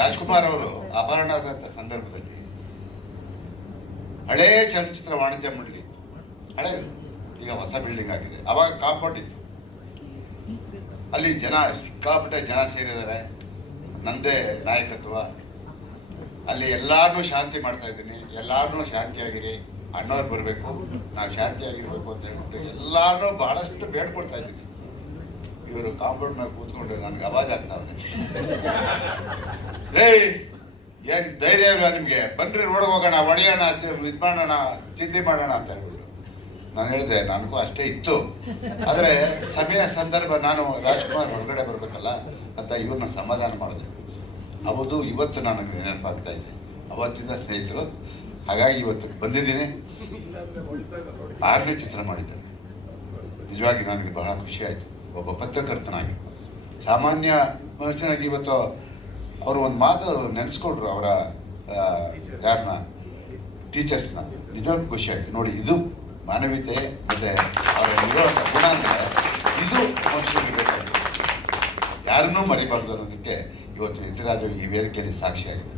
ರಾಜ್ಕುಮಾರ್ ಅವರು ಅಪಹರಣ ಆದಂಥ ಸಂದರ್ಭದಲ್ಲಿ ಹಳೇ ಚಲನಚಿತ್ರ ವಾಣಿಜ್ಯ ಮಂಡಳಿ ಇತ್ತು. ಹಳೇದು ಈಗ ಹೊಸ ಬಿಲ್ಡಿಂಗ್ ಆಗಿದೆ. ಅವಾಗ ಕಾಂಪೌಂಡ್ ಇತ್ತು. ಅಲ್ಲಿ ಜನ ಸಿಕ್ಕಾಪಟ್ಟೆ ಜನ ಸೇರಿದ್ದಾರೆ. ನಂದೇ ನಾಯಕತ್ವ. ಅಲ್ಲಿ ಎಲ್ಲಾರನ್ನೂ ಶಾಂತಿ ಮಾಡ್ತಾ ಇದ್ದೀನಿ. ಎಲ್ಲಾರನ್ನೂ ಶಾಂತಿಯಾಗಿರಿ. ಅಣ್ಣವ್ರು ಬರಬೇಕು. ನಾವು ಶಾಂತಿಯಾಗಿರ್ಬೇಕು ಅಂತ ಹೇಳ್ಬಿಟ್ಟು ಎಲ್ಲಾರನ್ನೂ ಬಹಳಷ್ಟು ಬೇಡ್ಕೊಳ್ತಾ ಇದ್ದೀನಿ. ಇವರು ಕಾಂಪೌಂಡ್ ಮೇಲೆ ಕೂತ್ಕೊಂಡು ನನ್ಗೆ ಅವಾಜ್ ಆಗ್ತಾವ್ರೆ ರೇ ಏನ್ ಧೈರ್ಯ ಇಲ್ಲ ನಿಮ್ಗೆ. ಬನ್ರಿ ನೋಡ್ ಹೋಗೋಣ, ಹೊಡೆಯೋಣ ಇದು ಮಾಡೋಣ, ಚಿಂತೆ ಮಾಡೋಣ ಅಂತ ಹೇಳಿದ್ರು ನಾನು ಹೇಳಿದೆ, ನನಗೂ ಅಷ್ಟೇ ಇತ್ತು. ಆದರೆ ಸಮಯ ಸಂದರ್ಭ ನಾನು ರಾಜ್ಕುಮಾರ್ ಹೊರಗಡೆ ಬರಬೇಕಲ್ಲ, ಅಂತ ಇವ್ರನ್ನ ಸಮಾಧಾನ ಮಾಡಿದೆ. ಹೌದು, ಇವತ್ತು ನನಗೆ ನೆನಪಾಗ್ತಾ ಇದೆ. ಅವತ್ತಿಂದ ಸ್ನೇಹಿತರು, ಹಾಗಾಗಿ ಇವತ್ತು ಬಂದಿದ್ದೀನಿ. ಆರನೇ ಚಿತ್ರ ಮಾಡಿದ್ದೆ. ನಿಜವಾಗಿ ನನಗೆ ಬಹಳ ಖುಷಿ ಆಯಿತು. ಒಬ್ಬ ಪತ್ರಕರ್ತನಾಗಿ. ಸಾಮಾನ್ಯ ಮನುಷ್ಯನಾಗಿ ಇವತ್ತು ಅವರು ಒಂದು ಮಾತು ನೆನೆಸ್ಕೊಂಡ್ರು ಅವರ ಯಾರನ್ನ ಟೀಚರ್ಸ್ನ ನಿಜವಾಗ್ಲೂ ಖುಷಿ ಆಯ್ತು. ನೋಡಿ, ಇದು ಮಾನವೀಯತೆ ಮತ್ತು ಅವರ ನಿರೋಧ ಗುಣ ಅಂದರೆ ಇದು ಮನುಷ್ಯನಿಗೆ ಯಾರನ್ನೂ ಮರಿಬಾರ್ದು ಅನ್ನೋದಕ್ಕೆ ಇವತ್ತು ಯತಿರಾಜು ಈ ವೇದಿಕೆಯಲ್ಲಿ ಸಾಕ್ಷಿಯಾಗಿದೆ